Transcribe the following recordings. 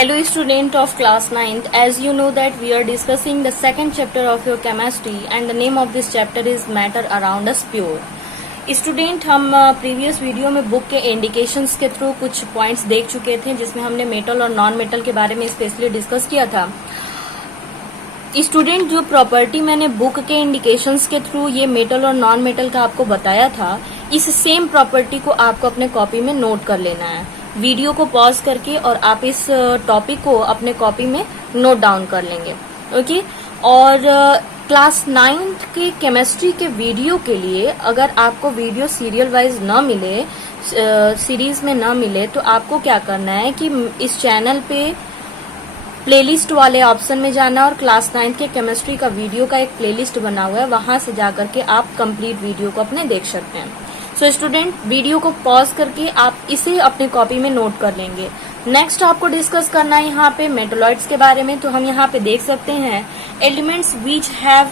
Hello student of class 9th, as you know that we are discussing the second chapter of your chemistry and the name of this chapter is matter around us pure. Student हम previous video में book के indications के through कुछ points देख चुके थे जिसमें हमने मेटल और नॉन मेटल के बारे में स्पेशली डिस्कस किया था. स्टूडेंट जो प्रॉपर्टी मैंने बुक के इंडिकेशंस के थ्रू ये मेटल और नॉन मेटल का आपको बताया था, इस सेम प्रॉपर्टी को आपको अपने कॉपी में नोट कर लेना है. वीडियो को पॉज करके और आप इस टॉपिक को अपने कॉपी में नोट डाउन कर लेंगे. ओके. और क्लास 9th की केमिस्ट्री के वीडियो के लिए अगर आपको वीडियो सीरियल वाइज न मिले, सीरीज में न मिले, तो आपको क्या करना है कि इस चैनल पे प्लेलिस्ट वाले ऑप्शन में जाना और क्लास 9th के केमिस्ट्री का वीडियो का एक प्लेलिस्ट बना हुआ है, वहां से जाकर के आप कंप्लीट वीडियो को अपने देख सकते हैं. सो स्टूडेंट वीडियो को पॉज करके आप इसे अपने कॉपी में नोट कर लेंगे. नेक्स्ट आपको डिस्कस करना है यहाँ पे मेटलॉइड्स के बारे में. तो हम यहाँ पे देख सकते हैं elements which have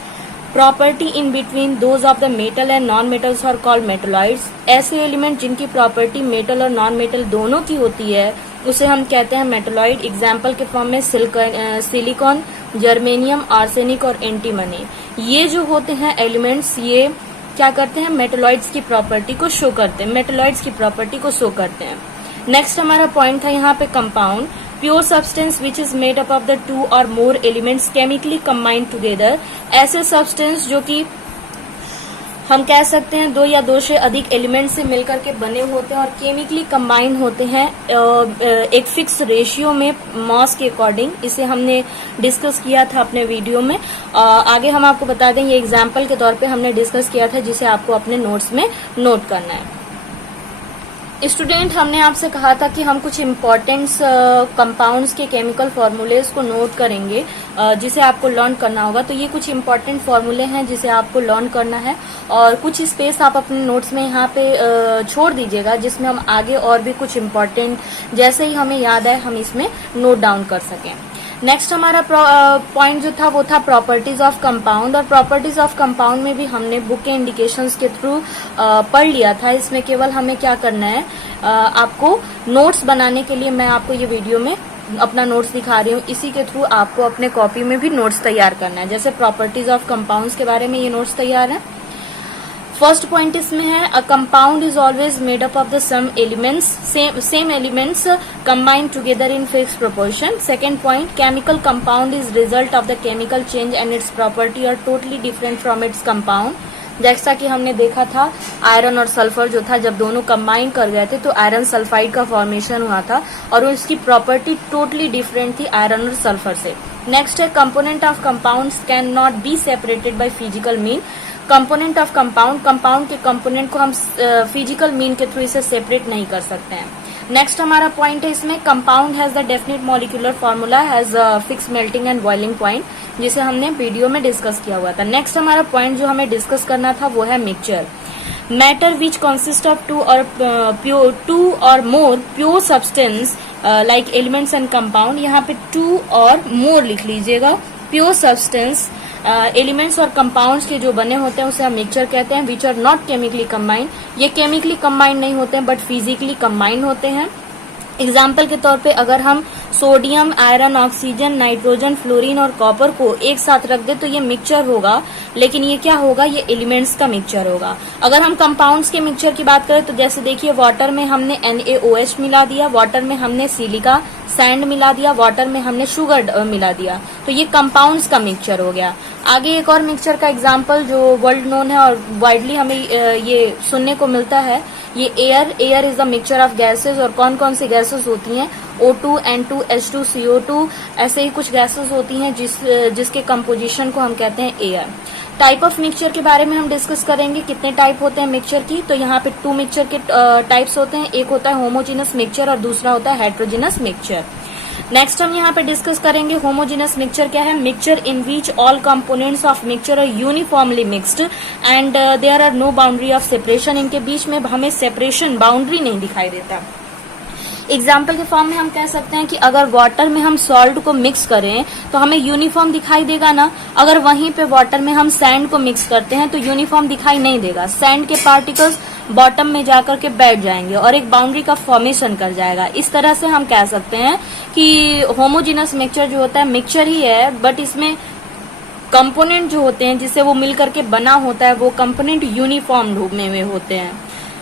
property in between those of the metal and non metals are called metalloids. ऐसे एलिमेंट जिनकी प्रॉपर्टी मेटल और नॉन मेटल दोनों की होती है उसे हम कहते हैं मेटलॉइड. एग्जाम्पल के फॉर्म में सिलिकॉन, जर्मेनियम, आर्सेनिक और एंटीमनी. ये जो होते हैं एलिमेंट्स ये क्या करते हैं, मेटलॉइड्स की प्रॉपर्टी को शो करते हैं, मेटलॉइड्स की प्रॉपर्टी को शो करते हैं. नेक्स्ट हमारा पॉइंट था यहाँ पे compound. Pure substance which is made up of the two और more elements chemically combined together. ऐसे सब्सटेंस जो कि हम कह सकते हैं दो या दो से अधिक एलिमेंट से मिलकर के बने होते हैं और केमिकली कंबाइन होते हैं एक फिक्स रेशियो में मास के अकॉर्डिंग. इसे हमने डिस्कस किया था अपने वीडियो में. आगे हम आपको बता दें, ये एग्जाम्पल के तौर पे हमने डिस्कस किया था जिसे आपको अपने नोट्स में नोट करना है. स्टूडेंट हमने आपसे कहा था कि हम कुछ इम्पोर्टेंट कंपाउंड्स के केमिकल फॉर्मूलेज को नोट करेंगे जिसे आपको लर्न करना होगा. तो ये कुछ इम्पोर्टेंट फॉर्मूले हैं जिसे आपको लर्न करना है और कुछ स्पेस आप अपने नोट्स में यहाँ पे छोड़ दीजिएगा जिसमें हम आगे और भी कुछ इम्पोर्टेंट जैसे ही हमें याद आए हम इसमें नोट डाउन कर सकें. नेक्स्ट हमारा पॉइंट जो था वो था प्रॉपर्टीज ऑफ कंपाउंड. और प्रॉपर्टीज ऑफ कंपाउंड में भी हमने बुक के इंडिकेशंस के थ्रू पढ़ लिया था. इसमें केवल हमें क्या करना है, आपको नोट्स बनाने के लिए मैं आपको ये वीडियो में अपना नोट्स दिखा रही हूँ, इसी के थ्रू आपको अपने कॉपी में भी नोट्स तैयार करना है. जैसे प्रॉपर्टीज ऑफ कंपाउंड्स के बारे में ये नोट्स तैयार है. फर्स्ट पॉइंट इसमें है a compound is always made up of the sum elements, same elements combined together in fix proportion. Second point chemical compound is result of the chemical change and its property are totally different from its compound. जैसा कि हमने देखा था iron और sulphur जो था जब दोनों कंबाइन कर गए थे तो आयरन सल्फाइड का फॉर्मेशन हुआ था और उसकी प्रॉपर्टी टोटली डिफरेंट थी आयरन और सल्फर से. नेक्स्ट है component of compounds can not be separated by physical mean. Component of compound के कंपोनेंट को हम फिजिकल मीन के थ्रू इसे सेपरेट नहीं कर सकते हैं. नेक्स्ट हमारा पॉइंट है इसमें compound has the definite molecular formula has fix melting and boiling point, जिसे हमने वीडियो में डिस्कस किया हुआ था. नेक्स्ट हमारा पॉइंट जो हमें डिस्कस करना था वो है mixture. Matter which consist of two और more pure substance like elements and compound. यहाँ पे टू और मोर लिख लीजिएगा. प्योर सब्सटेंस एलिमेंट्स और कंपाउंड्स के जो बने होते हैं उसे हम मिक्सचर कहते हैं. Which are not chemically combined. ये केमिकली कंबाइंड नहीं होते हैं बट फिजिकली कंबाइंड होते हैं. एग्जाम्पल के तौर पे अगर हम sodium, iron, oxygen, nitrogen, fluorine और कॉपर को एक साथ रख दे तो ये मिक्सचर होगा, लेकिन ये क्या होगा, ये एलिमेंट्स का मिक्सचर होगा. अगर हम कंपाउंड्स के मिक्सचर की बात करें तो जैसे देखिए वाटर में हमने NaOH मिला दिया, वाटर में हमने सिलिका सैंड मिला दिया, वाटर में हमने शुगर मिला दिया, तो ये कंपाउंड्स का मिक्सचर हो गया. आगे एक और मिक्सचर का एग्जाम्पल जो वर्ल्ड नोन है और वाइडली हमें ये सुनने को मिलता है, ये air is the mixture of gases. और कौन कौन सी गैसेस होती हैं, O2, N2, H2, CO2, ऐसे ही कुछ गैसेस होती हैं जिसके कंपोजिशन को हम कहते हैं एयर. टाइप ऑफ मिक्सचर के बारे में हम डिस्कस करेंगे. कितने टाइप होते हैं मिक्सचर की, तो यहाँ पे 2 मिक्सचर के टाइप्स होते हैं. एक होता है होमोजीनस मिक्सचर और दूसरा होता है हेट्रोजीनस मिक्सचर. नेक्स्ट हम यहाँ पे डिस्कस करेंगे होमोजीनस मिक्सचर क्या है. Mixture in which all components of mixture are uniformly mixed and there are no boundary of separation. इनके बीच में हमें सेपरेशन बाउंड्री नहीं दिखाई देता. एग्जाम्पल के फॉर्म में हम कह सकते हैं कि अगर वाटर में हम सॉल्ट को मिक्स करें तो हमें यूनिफॉर्म दिखाई देगा ना. अगर वहीं पे वाटर में हम सैंड को मिक्स करते हैं तो यूनिफॉर्म दिखाई नहीं देगा. सैंड के पार्टिकल्स बॉटम में जाकर के बैठ जाएंगे और एक बाउंड्री का फॉर्मेशन कर जाएगा। इस तरह से हम कह सकते हैं कि होमोजीनस मिक्सचर जो होता है मिक्सचर ही है, बट इसमें कंपोनेंट जो होते हैं जिससे वो मिलकर के बना होता है वो कंपोनेंट यूनिफॉर्म रूप में होते हैं।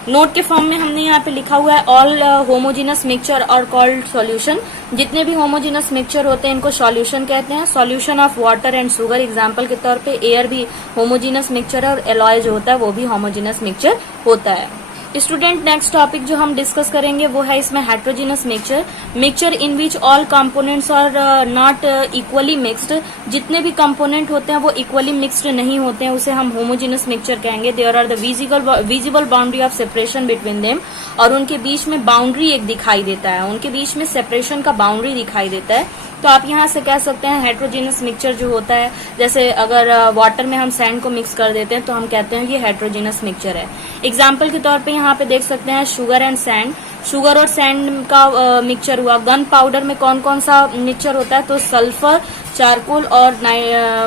नोट के फॉर्म में हमने यहाँ पे लिखा हुआ है ऑल होमोजीनस मिक्सचर और कॉल्ड सॉल्यूशन। जितने भी होमोजीनस मिक्सचर होते हैं इनको सॉल्यूशन कहते हैं। Solution of water and sugar, example के तौर पे एयर भी होमोजीनस मिक्सचर है और एलॉय जो होता है वो भी होमोजीनस मिक्सचर होता है। स्टूडेंट नेक्स्ट टॉपिक जो हम डिस्कस करेंगे वो है इसमें heterogeneous mixture, mixture in which all components are not equally mixed. जितने भी कंपोनेंट होते हैं वो इक्वली मिक्स्ड नहीं होते हैं, उसे हम होमोजीनस मिक्सचर कहेंगे। There are the visible boundary of separation between them, और उनके बीच में बाउंड्री एक दिखाई देता है, उनके बीच में सेपरेशन का बाउंड्री दिखाई देता है। तो आप यहाँ से कह सकते हैं हेट्रोजीनस मिक्सचर जो होता है, जैसे अगर वाटर में हम सैंड को मिक्स कर देते हैं तो हम कहते हैं कि हेट्रोजीनस मिक्सचर है। एग्जाम्पल के तौर पे यहाँ पे देख सकते हैं शुगर एंड सैंड। शुगर और सैंड का मिक्सचर हुआ। गन पाउडर में कौन कौन सा मिक्सचर होता है, तो सल्फर, चारकोल और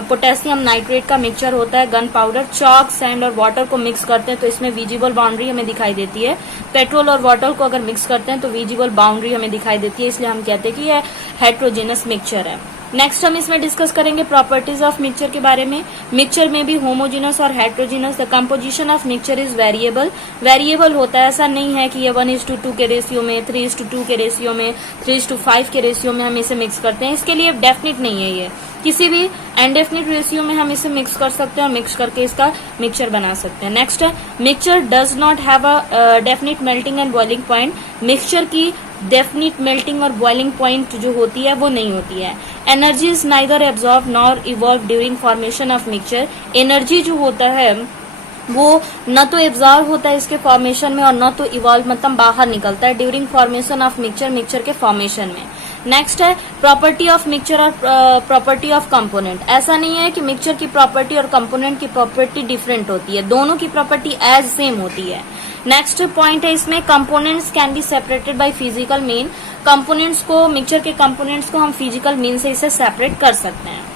पोटेशियम नाइट्रेट का मिक्सचर होता है गन पाउडर। चॉक, सैंड और वाटर को मिक्स करते हैं तो इसमें विजिबल बाउंड्री हमें दिखाई देती है। पेट्रोल और वाटर को अगर मिक्स करते हैं तो विजिबल बाउंड्री हमें दिखाई देती है, इसलिए हम कहते हैं कि यह हेट्रोजीनस मिक्सचर है। नेक्स्ट हम इसमें डिस्कस करेंगे प्रॉपर्टीज ऑफ मिक्सचर के बारे में। मिक्सचर में भी होमोजीनस और heterogeneous. The composition of mixture is variable. Variable होता है, ऐसा नहीं है कि ये 1:2 के रेशियो में, 3:2 के रेशियो में, 3:5 के रेशियो में हम इसे मिक्स करते हैं। इसके लिए डेफिनेट नहीं है, ये किसी भी इनडेफिनिट रेशियो में हम इसे मिक्स कर सकते हैं और मिक्स करके इसका मिक्सचर बना सकते हैं। नेक्स्ट है mixture does not have a definite melting and boiling point. Mixture की डेफिनिट मेल्टिंग और बॉइलिंग पॉइंट जो होती है वो नहीं होती है। Energy is neither absorb nor evolve during formation of mixture. Energy जो होता है वो न तो एब्जॉर्ब होता है इसके फॉर्मेशन में और न तो इवॉल्व मतलब बाहर निकलता है during formation of mixture, mixture के फॉर्मेशन में। नेक्स्ट है प्रॉपर्टी ऑफ मिक्सचर और प्रॉपर्टी ऑफ कंपोनेंट। ऐसा नहीं है कि मिक्सचर की प्रॉपर्टी और कंपोनेंट की प्रॉपर्टी डिफरेंट होती है, दोनों की प्रॉपर्टी एज सेम होती है। नेक्स्ट पॉइंट है इसमें components can be separated by physical mean. Components को, मिक्सचर के कंपोनेंट्स को हम फिजिकल मीन से इसे सेपरेट कर सकते हैं।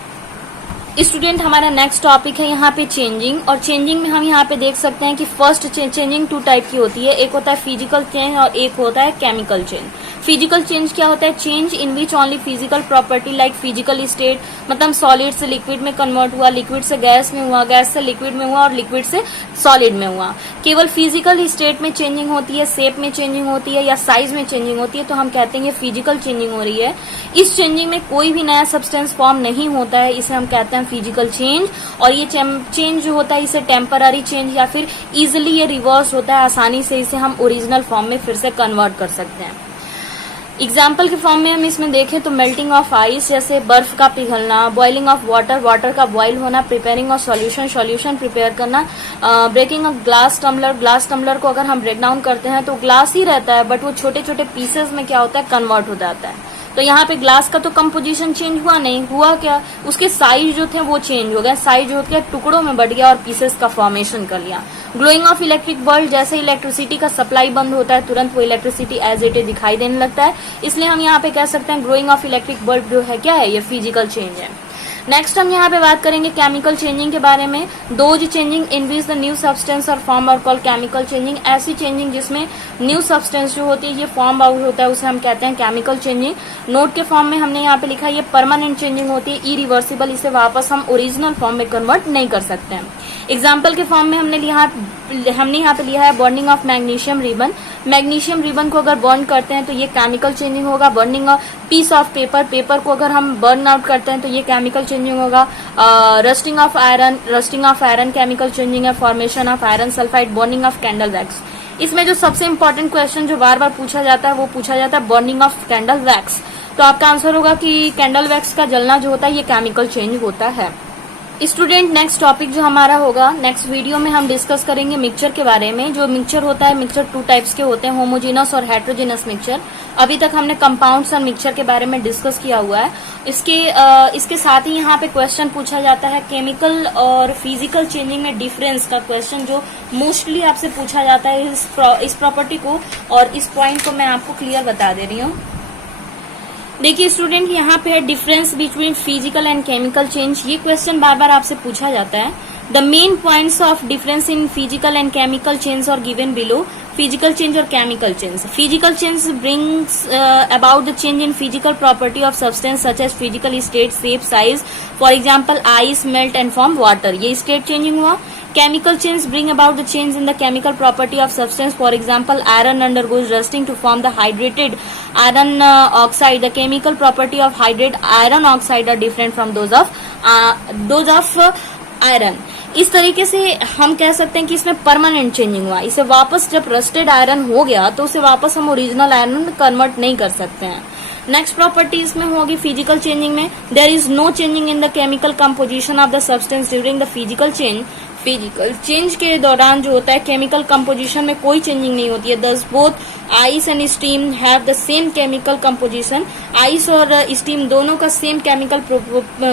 स्टूडेंट हमारा नेक्स्ट टॉपिक है यहाँ पे चेंजिंग, और चेंजिंग में हम यहाँ पे देख सकते हैं कि फर्स्ट चेंजिंग 2 टाइप की होती है। एक होता है फिजिकल चेंज और एक होता है केमिकल चेंज। फिजिकल चेंज क्या होता है, change in which only physical property like physical state, मतलब सॉलिड से लिक्विड में कन्वर्ट हुआ, लिक्विड से गैस में हुआ, गैस से लिक्विड में हुआ और लिक्विड से सॉलिड में हुआ। केवल फिजिकल स्टेट में चेंजिंग होती है, शेप में चेंजिंग होती है या साइज में चेंजिंग होती है तो हम कहते हैं फिजिकल चेंजिंग हो रही है। इस चेंजिंग में कोई भी नया सब्सटेंस फॉर्म नहीं होता है, इसे हम कहते हैं फिजिकल चेंज। और ये चेंज जो होता है इसे टेम्पररी चेंज या फिर इजिली ये रिवर्स होता है, आसानी से इसे हम ओरिजिनल फॉर्म में फिर से कन्वर्ट कर सकते हैं। एग्जाम्पल के फॉर्म में हम इसमें देखें तो मेल्टिंग ऑफ आइस, जैसे बर्फ का पिघलना, बॉइलिंग ऑफ वाटर, वाटर का बॉइल होना, preparing of solution, solution prepare करना, breaking of glass tumbler. Glass tumbler को अगर हम ब्रेक डाउन करते हैं तो ग्लास ही रहता है बट वो छोटे छोटे पीसेस में क्या होता है, कन्वर्ट हो जाता है। तो यहाँ पे ग्लास का तो कंपोजिशन चेंज हुआ नहीं, हुआ क्या, उसके साइज जो थे वो चेंज हो गए, साइज हो गया टुकड़ों में बढ़ गया और पीसेस का फॉर्मेशन कर लिया। ग्लोइंग ऑफ इलेक्ट्रिक बल्ब, जैसे इलेक्ट्रिसिटी का सप्लाई बंद होता है तुरंत वो इलेक्ट्रिसिटी एज इट इज दिखाई देने लगता है, इसलिए हम यहाँ पे कह सकते हैं ग्लोइंग ऑफ इलेक्ट्रिक बल्ब जो है क्या है, ये फिजिकल चेंज है। नेक्स्ट हम यहाँ पे बात करेंगे केमिकल चेंजिंग के बारे में। Those changing in which the new substance और फॉर्म और कॉल केमिकल चेंजिंग। ऐसी चेंजिंग जिसमें न्यू सब्सटेंस जो होती है ये फॉर्म आउट होता है उसे हम कहते हैं केमिकल चेंजिंग। नोट के फॉर्म में हमने यहाँ पे लिखा है ये परमानेंट चेंजिंग होती है, इरिवर्सिबल, इसे वापस हम ओरिजिनल फॉर्म में कन्वर्ट नहीं कर सकते हैं। एग्जाम्पल के फॉर्म में हमने यहाँ पे लिया है burning of magnesium ribbon. Magnesium ribbon को अगर बर्न करते हैं तो ये केमिकल चेंजिंग होगा। Burning piece of paper, paper को अगर हम बर्न आउट करते हैं तो ये केमिकल चेंजिंग होगा। Rusting of iron chemical changing है। Formation of iron sulphide, burning of candle wax. इसमें जो सबसे इंपॉर्टेंट क्वेश्चन जो बार बार पूछा जाता है वो पूछा जाता है बर्निंग ऑफ कैंडल वैक्स। तो आपका आंसर होगा कि कैंडल वैक्स का जलना जो होता है ये केमिकल चेंज होता है। स्टूडेंट नेक्स्ट टॉपिक जो हमारा होगा, नेक्स्ट वीडियो में हम डिस्कस करेंगे मिक्सचर के बारे में। जो मिक्सचर होता है, मिक्सचर 2 टाइप्स के होते हैं, होमोजेनस और हेट्रोजेनस मिक्सचर। अभी तक हमने कंपाउंड्स और मिक्सचर के बारे में डिस्कस किया हुआ है। इसके साथ ही यहाँ पे क्वेश्चन पूछा जाता है केमिकल और फिजिकल चेंजिंग में डिफरेंस का क्वेश्चन, जो मोस्टली आपसे पूछा जाता है इस प्रॉपर्टी को, और इस पॉइंट को मैं आपको क्लियर बता दे रही हूँ। देखिए स्टूडेंट, यहाँ पे है difference between physical and chemical change. ये क्वेश्चन बार बार आपसे पूछा जाता है। The main points of difference in physical and chemical change are given below. Physical change or chemical change. Physical change brings about the change in physical property of substance such as physical state, shape, size. For example, ice melt and form water. ये state changing हुआ. Chemical change bring about the change in the chemical property of substance. For example, iron undergoes rusting to form the hydrated iron oxide. The chemical property of hydrated iron oxide are different from those of iron. इस तरीके से हम कह सकते हैं कि इसमें permanent changing हुआ. इसे वापस जब रस्टेड आयरन हो गया तो उसे वापस हम ओरिजिनल आयरन में कन्वर्ट नहीं कर सकते हैं. नेक्स्ट प्रॉपर्टी इसमें होगी फिजिकल चेंजिंग में. There is no changing in the chemical composition of the substance during the physical change. Physical change के दौरान जो होता है केमिकल कंपोजिशन में कोई चेंजिंग नहीं होती है. Thus both ice and steam have the same chemical composition. Ice और स्टीम दोनों का same chemical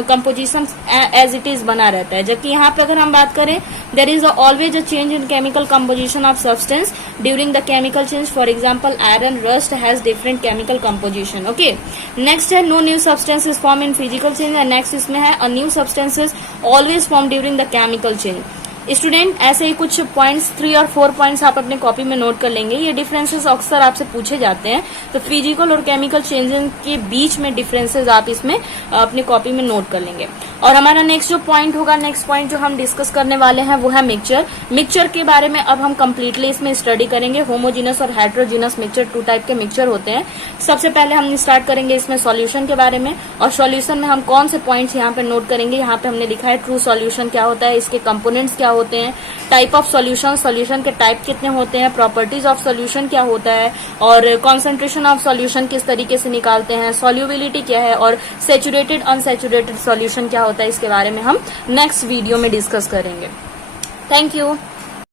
composition as it is बना रहता है. जबकि यहाँ पे अगर हम बात करें there is always a change in chemical composition of substance during the chemical change. For example iron rust has different chemical composition. Okay, next है no new substances form in physical change. And next इसमें है a new substances always form during the chemical change. Student ऐसे ही कुछ points 3 और 4 points आप अपने copy में नोट कर लेंगे. ये डिफरेंसेस अक्सर आपसे पूछे जाते हैं, तो फिजिकल और केमिकल चेंजिंग के बीच में डिफरेंसेस आप इसमें अपनी कॉपी में नोट कर लेंगे. और हमारा नेक्स्ट जो पॉइंट होगा, नेक्स्ट पॉइंट जो हम डिस्कस करने वाले हैं वो है मिक्सचर. मिक्सचर के बारे में अब हम कंप्लीटली इसमें स्टडी करेंगे. होमोजीनस और हेट्रोजीनस मिक्सचर 2 टाइप के मिक्सचर होते हैं. सबसे पहले हम स्टार्ट करेंगे इसमें सॉल्यूशन के बारे में. और सॉल्यूशन में हम कौन से पॉइंट्स यहाँ पे नोट करेंगे. यहाँ पे हमने लिखा है ट्रू सॉल्यूशन क्या होता है, इसके कंपोनेंट्स क्या होते हैं, टाइप ऑफ सॉल्यूशन, सॉल्यूशन के टाइप कितने होते हैं, प्रॉपर्टीज ऑफ सॉल्यूशन क्या होता है, और कॉन्सेंट्रेशन ऑफ सॉल्यूशन किस तरीके से निकालते हैं, सॉल्युबिलिटी क्या है, और सैचुरेटेड अनसैचुरेटेड सॉल्यूशन क्या होता है. इसके बारे में हम नेक्स्ट वीडियो में डिस्कस करेंगे. Thank you.